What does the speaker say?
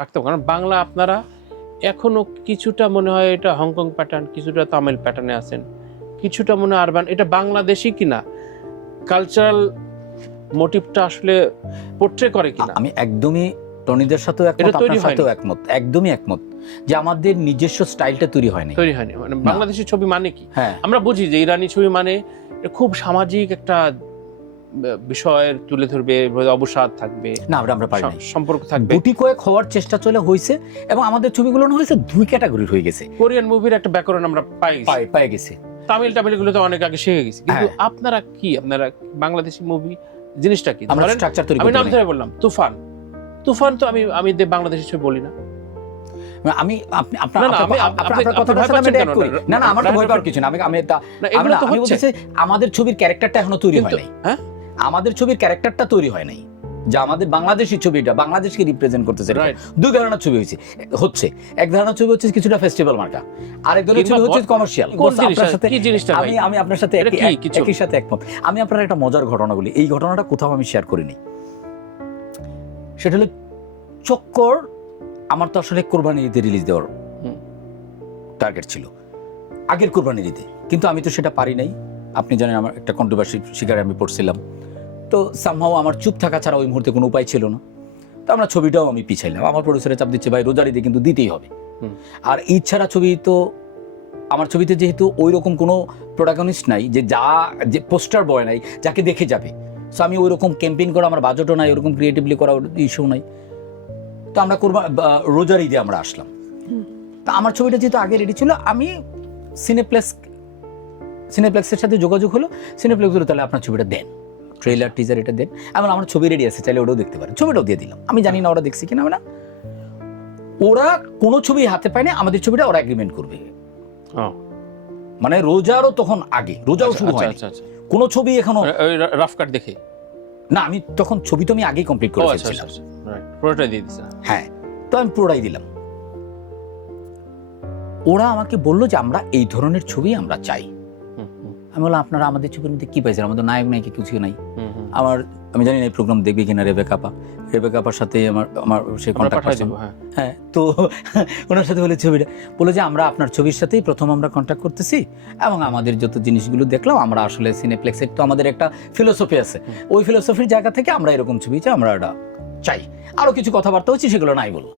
রাখতে হবে। কারণ বাংলা আপনারা এখনো কিছুটা মনে হয় এটা হংকং প্যাটার্ন, কিছুটা তামিল প্যাটার্নে আছেন, কিছুটা মনে হয় আরবান, এটা বাংলাদেশি কিনা, কালচারাল মোটিভটা আসলে পোর্ট্রে করে কিনা। আমি একদমই টনিদের সাথেও একমত, আপনার সাথেও একমত, একদমই একমত যে আমাদের নিজস্ব স্টাইলটা তৈরি হয়নি। মানে বাংলাদেশি ছবি মানে কি, হ্যাঁ, আমরা বুঝি যে ইরানি ছবি মানে খুব সামাজিক একটা বিষয়ের তুলে ধরবে, অবসাদ থাকবে, না আমরা পারি না, সম্পর্ক থাকবে, গুটি কয়েক হওয়ার চেষ্টা চলে হয়েছে, এবং আমাদের ছবিগুলো না হয়েছে দুই ক্যাটাগরির হয়ে গেছে। কোরিয়ান মুভির একটা ব্যাকরণ আমরা পাই গেছে, তামিল গুলো তো অনেক আগে শিখে গেছি, কিন্তু আপনারা বাংলাদেশি মুভি জিনিসটা কি, আমরা স্ট্রাকচার তৈরি আমি করতে নাম পারি। ধরে বললাম তুফান তো আমি বাংলাদেশি ছবি বলি না। আমি আপনার কথাটার সাথে আমি রিঅ্যাক্ট করি না, আমার তো ভয় পাওয়ার কিছু না। আমি বলতেছি আমাদের ছবির ক্যারেক্টারটা এখনো তৈরি হয় নাই। হ্যাঁ, আমাদের ছবির ক্যারেক্টারটা তৈরি হয় নাই, যে আমাদের বাংলাদেশি ছবিটা বাংলাদেশকে রিপ্রেজেন্ট করতেছে। দুই ধরনের ছবি হচ্ছে এক ধরনের ছবি হচ্ছে কিছুটা ফেস্টিভ্যাল মার্কা, আরেক ধরনের ছবি হচ্ছে কমার্শিয়াল। আমি আপনার সাথে একই সাথে একমত। আমি আপনার একটা মজার ঘটনা বলি, এই ঘটনাটা কোথাও আমি শেয়ার করিনি। সেটা হলো চক্কর আমার তো আসলে কোরবানির ঈদে রিলিজ দেওয়ার টার্গেট ছিল, আগের কোরবানির ঈদে, কিন্তু আমি তো সেটা পারি নাই। আপনি জানেন আমার একটা কন্ট্রোভার্সি শিকারে আমি পড়ছিলাম, তো সামহাও আমার চুপ থাকা ছাড়া ওই মুহূর্তে কোনো উপায় ছিল না। তো আমরা ছবিটাও আমি পিছাইলাম, আমার প্রডিউসারের চাপ দিচ্ছে ভাই রোজার ঈদে কিন্তু দিতেই হবে। আর ঈদ ছাড়া ছবি তো আমার ছবিতে যেহেতু ওই রকম কোনো প্রোটাগনিস্ট নাই, যে পোস্টার বয় নাই যাকে দেখে যাবে, সো আমি ওই রকম ক্যাম্পেইন করা আমার বাজেটও নাই, ওরকম ক্রিয়েটিভলি করা ইস্যু নাই। তো আমরা রোজার ঈদে আমরা আসলাম। তা আমার ছবিটা যেহেতু আগে রেডি ছিল, আমি সিনেপ্লেক্সের সাথে যোগাযোগ হলো, সিনেপ্লেক্স হলো তাহলে আপনার ছবিটা দেন, ট্রেলার টিজার এটা দেন, এমন আমার ছবি রেডি আছে, চাইলে ওটাও দেখতে পারেন। ছবিটাও দিয়ে দিলাম। আমি জানি না ওরা দেখছি কিনা, না ওরা কোনো ছবি হাতে পায় না, আমাদের ছবিটা ওরা এগ্রিমেন্ট করবে। মানে রোজারও তখন আগে, রোজাও শুরু হয় কোনো ছবি এখনো রাফ কাট দেখে না, আমি তখন ছবি তো আমি আগেই কমপ্লিট করে ফেলেছিলাম, পুরোটাই দিয়ে দিয়েছিলাম। হ্যাঁ, তো আমি পুরোটাই দিলাম। ওরা আমাকে বললো যে আমরা এই ধরনের ছবি আমরা চাই। আমি বললাম আপনারা আমাদের ছবির মধ্যে কি পাইছেন, আমাদের নায়ক নায়িকা কিছু নাই। আমি জানি না এই প্রোগ্রাম দেখবে কিনা রেবেকাপার সাথে আমার সে কন্টাক্ট আছে। হ্যাঁ, তো ওনার সাথে বলে ছবিটা বলে যে আমরা আপনার ছবির সাথেই প্রথম আমরা কন্ট্যাক্ট করতেছি, এবং আমাদের যত জিনিসগুলো দেখলাম, আমরা আসলে সিনেপ্লেক্সের তো আমাদের একটা ফিলোসফি আছে, ওই ফিলোসফির জায়গা থেকে আমরা এরকম ছবি চাই, আমরা এটা চাই। আরো কিছু কথাবার্তা হচ্ছে, সেগুলো নাই বলবো।